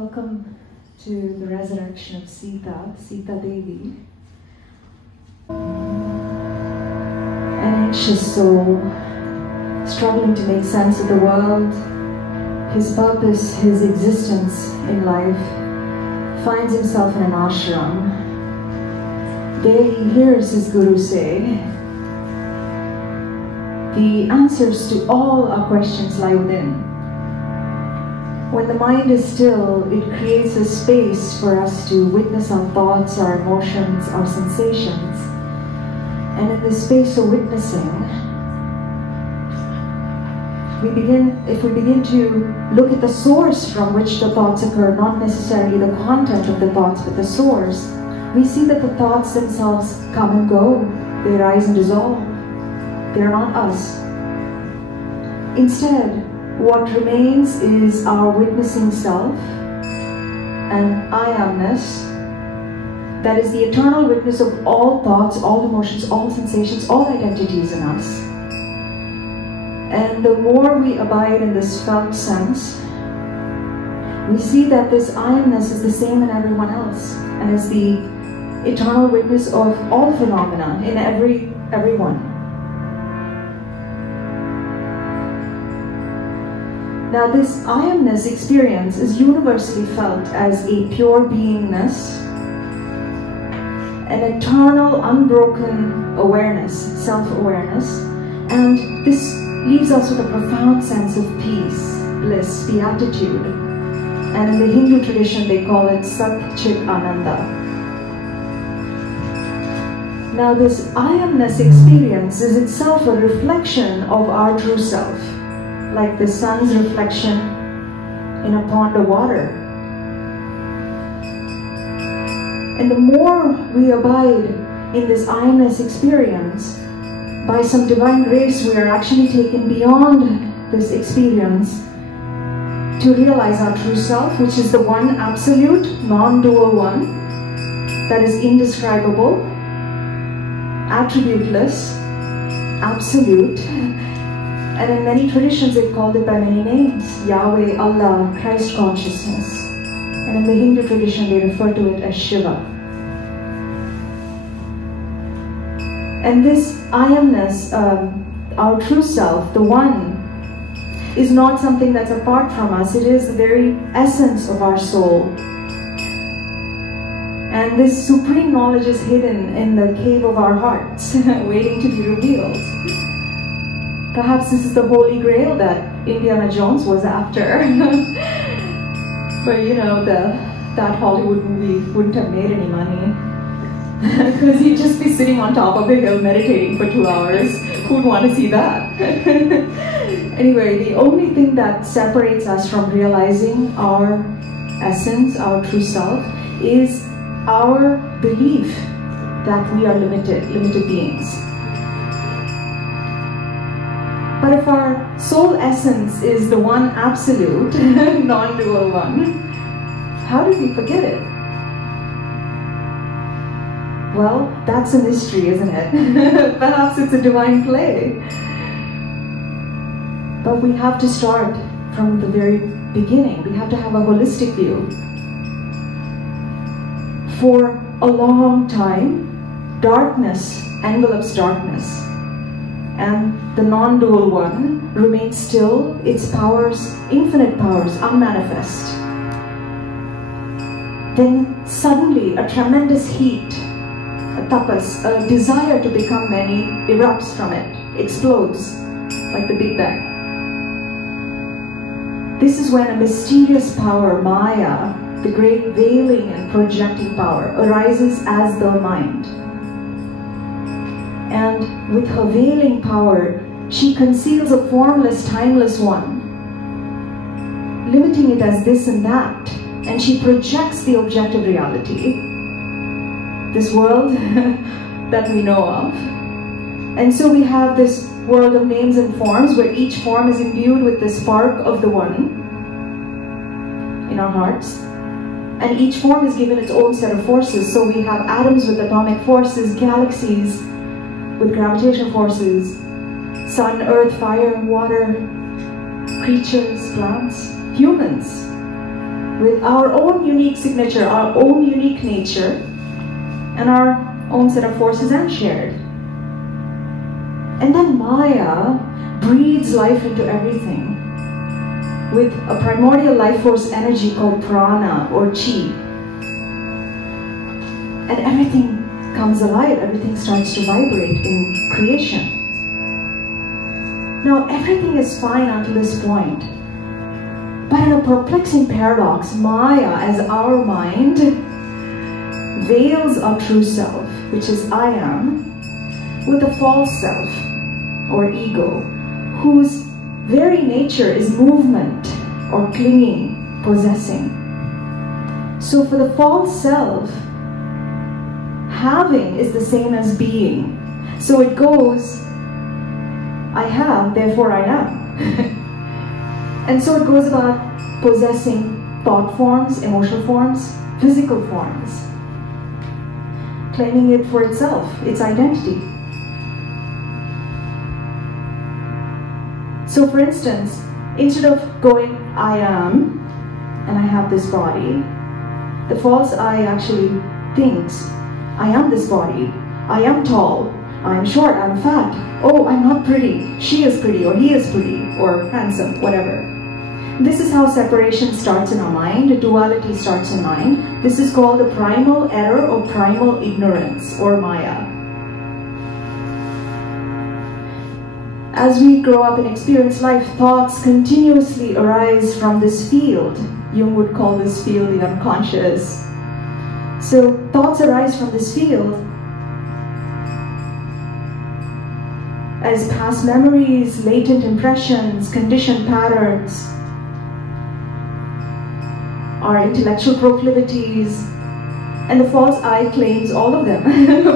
Welcome to the resurrection of Sita, Sītā Devī. An anxious soul, struggling to make sense of the world, his purpose, his existence in life, finds himself in an ashram. There he hears his guru say, the answers to all our questions lie within. When the mind is still, it creates a space for us to witness our thoughts, our emotions, our sensations. And in this space of witnessing, if we begin to look at the source from which the thoughts occur, not necessarily the content of the thoughts, but the source, we see that the thoughts themselves come and go, they rise and dissolve. They are not us. Instead, what remains is our witnessing self, and I amness, that is the eternal witness of all thoughts, all emotions, all sensations, all identities in us. And the more we abide in this felt sense, we see that this I amness is the same in everyone else, and is the eternal witness of all phenomena in everyone. Now this I amness experience is universally felt as a pure beingness, an eternal, unbroken awareness, self-awareness, and this leaves us with a profound sense of peace, bliss, beatitude. And in the Hindu tradition they call it Sat Chit Ananda. Now this I amness experience is itself a reflection of our true self, like the sun's reflection in a pond of water. And the more we abide in this I amness experience, by some divine grace we are actually taken beyond this experience to realize our true self, which is the one absolute, non-dual one, that is indescribable, attributeless, absolute. And in many traditions they've called it by many names: Yahweh, Allah, Christ consciousness. And in the Hindu tradition they refer to it as Shiva. And this I amness, our true self, the one, is not something that's apart from us. It is the very essence of our soul. And this supreme knowledge is hidden in the cave of our hearts, waiting to be revealed. Perhaps this is the holy grail that Indiana Jones was after. But you know, that Hollywood movie wouldn't have made any money. Because he'd just be sitting on top of a hill meditating for 2 hours. Who'd want to see that? Anyway, the only thing that separates us from realizing our essence, our true self, is our belief that we are limited beings. But if our soul essence is the one absolute, non-dual one, how did we forget it? Well, that's a mystery, isn't it? Perhaps it's a divine play. But we have to start from the very beginning. We have to have a holistic view. For a long time, darkness envelops darkness, and the non-dual one remains still, its powers, infinite powers, unmanifest. Then suddenly a tremendous heat, a tapas, a desire to become many, erupts from it, explodes like the Big Bang. This is when a mysterious power, Maya, the great veiling and projecting power, arises as the mind. And with her veiling power, she conceals a formless, timeless one, limiting it as this and that, and she projects the objective reality, this world that we know of. And so we have this world of names and forms where each form is imbued with the spark of the one in our hearts. And each form is given its own set of forces. So we have atoms with atomic forces, galaxies with gravitational forces, sun, earth, fire, water, creatures, plants, humans. with our own unique signature, our own unique nature, and our own set of forces unshared. And then Maya breathes life into everything with a primordial life force energy called prana or chi. And everything comes alive, everything starts to vibrate in creation. Now everything is fine until this point. But in a perplexing paradox, Maya as our mind veils our true self, which is I am, with a false self or ego, whose very nature is movement or clinging, possessing. So for the false self, having is the same as being. So it goes, I have, therefore I am. And so it goes about possessing thought forms, emotional forms, physical forms, claiming it for itself, its identity. So for instance, instead of going, I am, and I have this body, the false I actually thinks, I am this body, I am tall, I am short, I am fat, oh, I'm not pretty, she is pretty, or he is pretty, or handsome, whatever. This is how separation starts in our mind, duality starts in mind. This is called the primal error or primal ignorance, or Maya. As we grow up and experience life, thoughts continuously arise from this field. Jung would call this field the unconscious. So thoughts arise from this field as past memories, latent impressions, conditioned patterns, our intellectual proclivities, and the false I claims all of them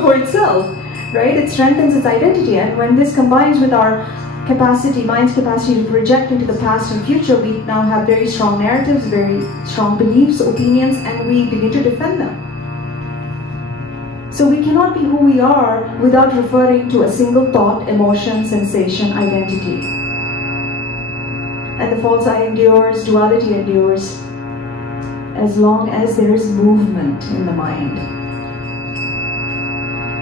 for itself, right? It strengthens its identity, and when this combines with our capacity, mind's capacity to project into the past and future, we now have very strong narratives, very strong beliefs, opinions, and we begin to defend them. So we cannot be who we are without referring to a single thought, emotion, sensation, identity. And the false I endures, duality endures, as long as there is movement in the mind.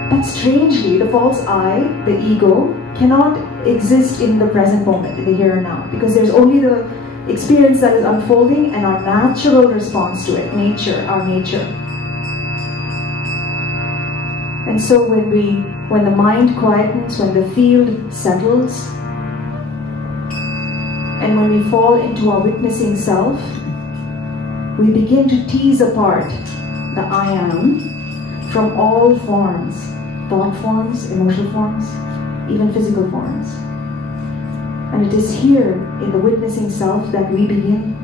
But strangely, the false I, the ego, cannot exist in the present moment, in the here and now, because there's only the experience that is unfolding and our natural response to it, nature, our nature. And so when the mind quietens, when the field settles, and when we fall into our witnessing self, we begin to tease apart the I am from all forms, thought forms, emotional forms, even physical forms. And it is here in the witnessing self that we begin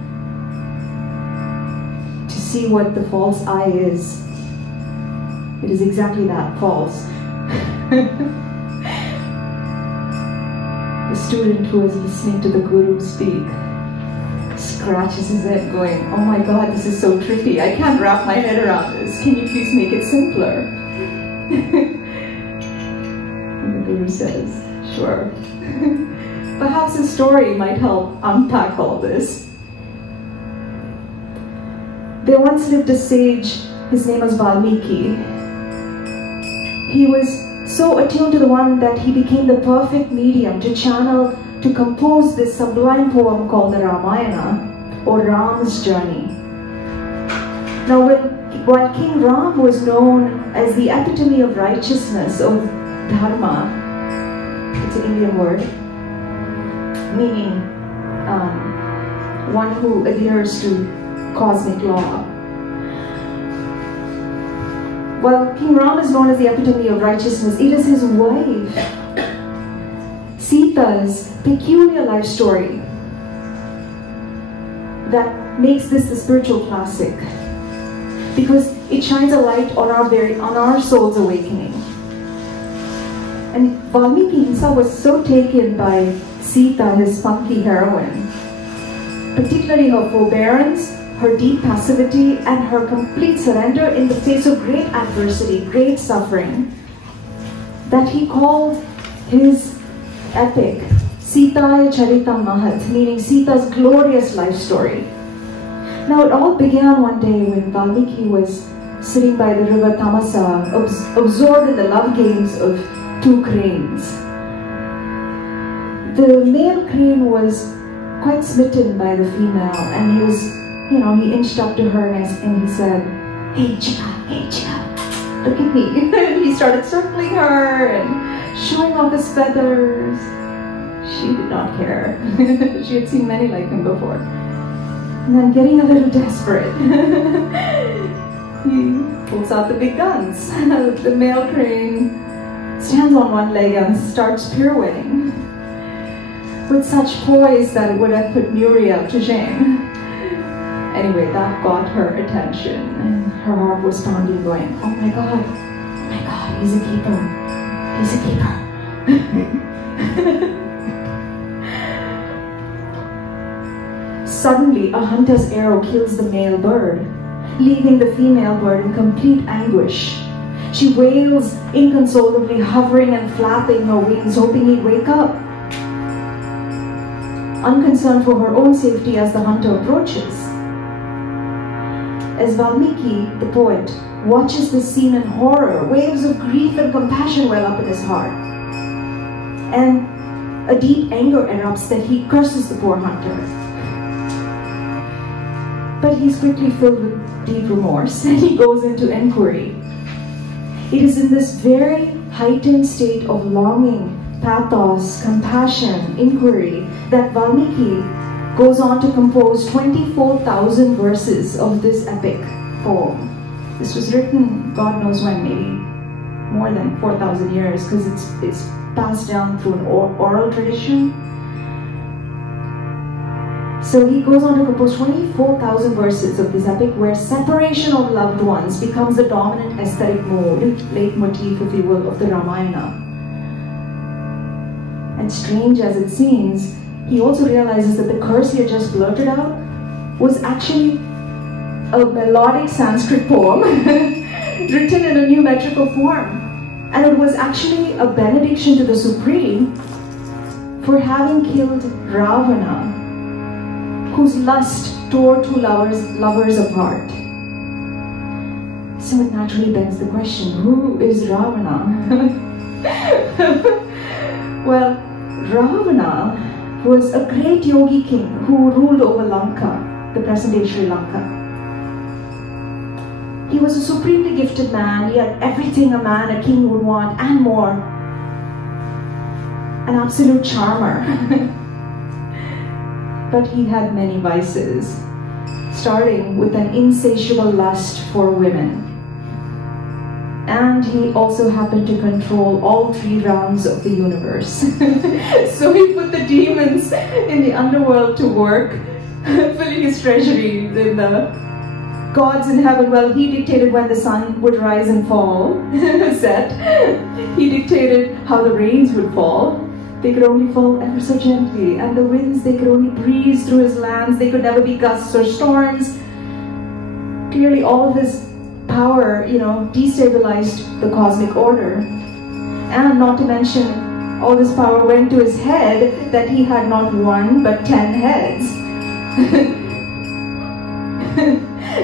to see what the false I is. It is exactly that, false. The student who is listening to the Guru speak scratches his head going, oh my God, this is so tricky. I can't wrap my head around this. Can you please make it simpler? And the Guru says, sure. Perhaps a story might help unpack all this. There once lived a sage, his name was Valmiki. He was so attuned to the One that he became the perfect medium to channel, to compose this sublime poem called the Ramayana, or Rām's journey. Now while King Rām was known as the epitome of righteousness, of dharma, it's an Indian word, meaning one who adheres to cosmic law. While King Rām is known as the epitome of righteousness, it is his wife, Sita's peculiar life story that makes this the spiritual classic, because it shines a light on our soul's awakening. And Valmiki himself was so taken by Sita, his spunky heroine, particularly her forbearance, her deep passivity, and her complete surrender in the face of great adversity, great suffering, that he called his epic Sītā Devī, meaning Sita's glorious life story. Now it all began one day when Valmiki was sitting by the river Tamasa, absorbed in the love games of two cranes. The male crane was quite smitten by the female, and he was, he inched up to her and he said, hey Chica, look at me. And he started circling her and showing off his feathers. She did not care. She had seen many like him before. And then getting a little desperate, he pulls out the big guns. The male crane stands on one leg and starts pirouetting with such poise that it would have put Muriel to shame. Anyway, that got her attention, and her heart was pounding, going, oh my God, he's a keeper. He's a keeper. Suddenly, a hunter's arrow kills the male bird, leaving the female bird in complete anguish. She wails inconsolably, hovering and flapping her wings, hoping he'd wake up. Unconcerned for her own safety as the hunter approaches. As Valmiki, the poet, watches this scene in horror, waves of grief and compassion well up in his heart. And a deep anger erupts that he curses the poor hunter. But he's quickly filled with deep remorse, and he goes into inquiry. It is in this very heightened state of longing, pathos, compassion, inquiry, that Valmiki goes on to compose 24,000 verses of this epic poem. This was written, God knows when, maybe more than 4,000 years, because it's passed down through an oral tradition. So he goes on to compose 24,000 verses of this epic, where separation of loved ones becomes the dominant aesthetic mode, leitmotif, if you will, of the Ramayana. And strange as it seems, he also realizes that the curse he had just blurted out was actually a melodic Sanskrit poem written in a new metrical form. And it was actually a benediction to the Supreme for having killed Rāvana, whose lust tore two lovers apart. So it naturally begs the question, who is Rāvana? Well, Rāvana was a great yogi king who ruled over Lanka, the present-day Sri Lanka. He was a supremely gifted man. He had everything a man, a king would want, and more. An absolute charmer. But he had many vices, starting with an insatiable lust for women. And he also happened to control all 3 realms of the universe. So he put the demons in the underworld to work, filling his treasury in the gods in heaven. Well, he dictated when the sun would rise and fall, set. He dictated how the rains would fall. They could only fall ever so gently, and the winds, they could only breeze through his lands. They could never be gusts or storms. Clearly, all of his power, destabilized the cosmic order. And not to mention, all this power went to his head, that he had not 1 but 10 heads.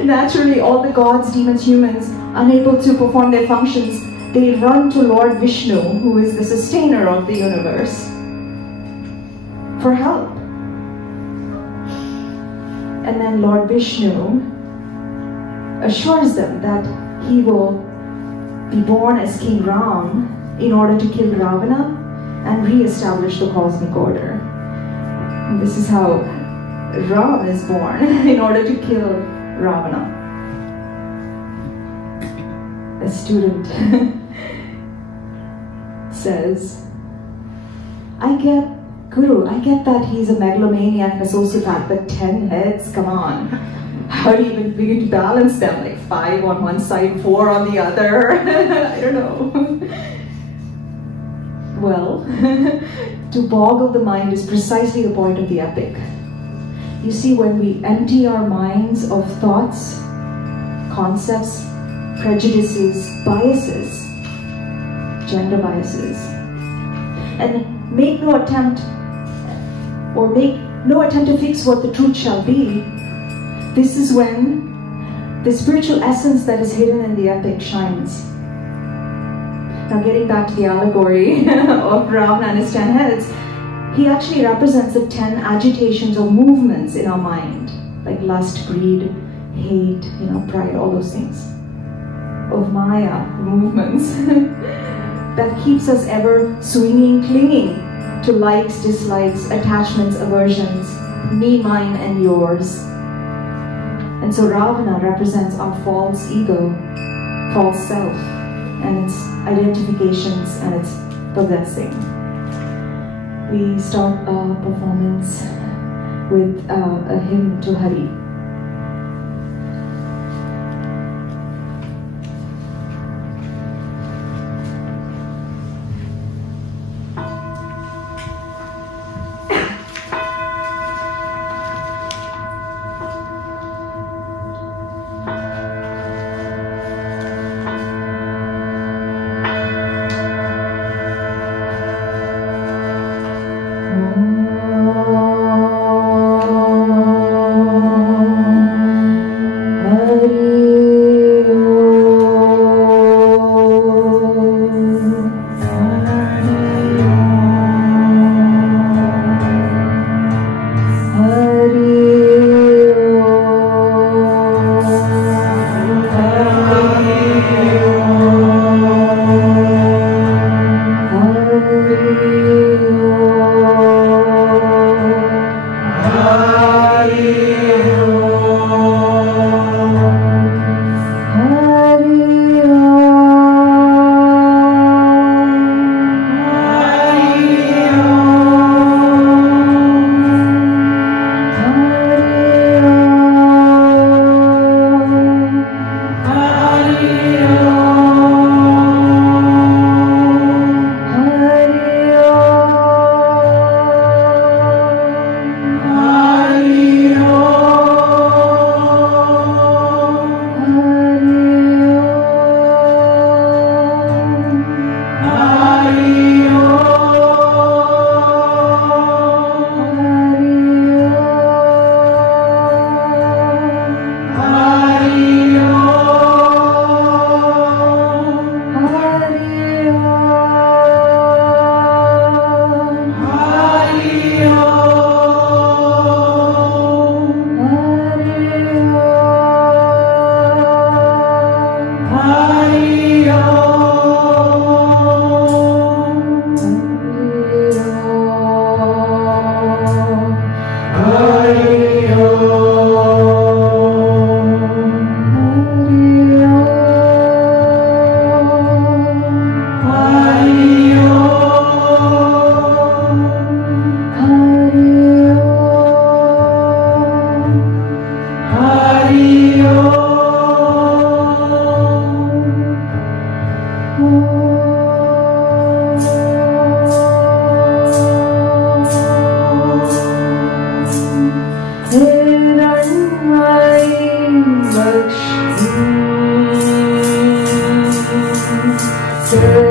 Naturally, all the gods, demons, humans, unable to perform their functions, they run to Lord Vishnu, who is the sustainer of the universe, for help. And then Lord Vishnu assures them that he will be born as King Rām in order to kill Rāvana and re-establish the cosmic order. And this is how Rām is born, in order to kill Rāvana. A student says, I get that he's a megalomaniac and a sociopath, but 10 heads, come on. How do you even begin to balance them? Like 5 on one side, 4 on the other? I don't know. Well, to boggle the mind is precisely the point of the epic. You see, when we empty our minds of thoughts, concepts, prejudices, biases, gender biases, and make no attempt to fix what the truth shall be, this is when the spiritual essence that is hidden in the epic shines. Now getting back to the allegory of Ravana and his 10 heads, he actually represents the 10 agitations or movements in our mind, like lust, greed, hate, pride, all those things. Of Maya, movements that keeps us ever swinging, clinging to likes, dislikes, attachments, aversions, me, mine, and yours. And so Ravana represents our false ego, false self, and its identifications and its possessing. We start our performance with a hymn to Hari. Sita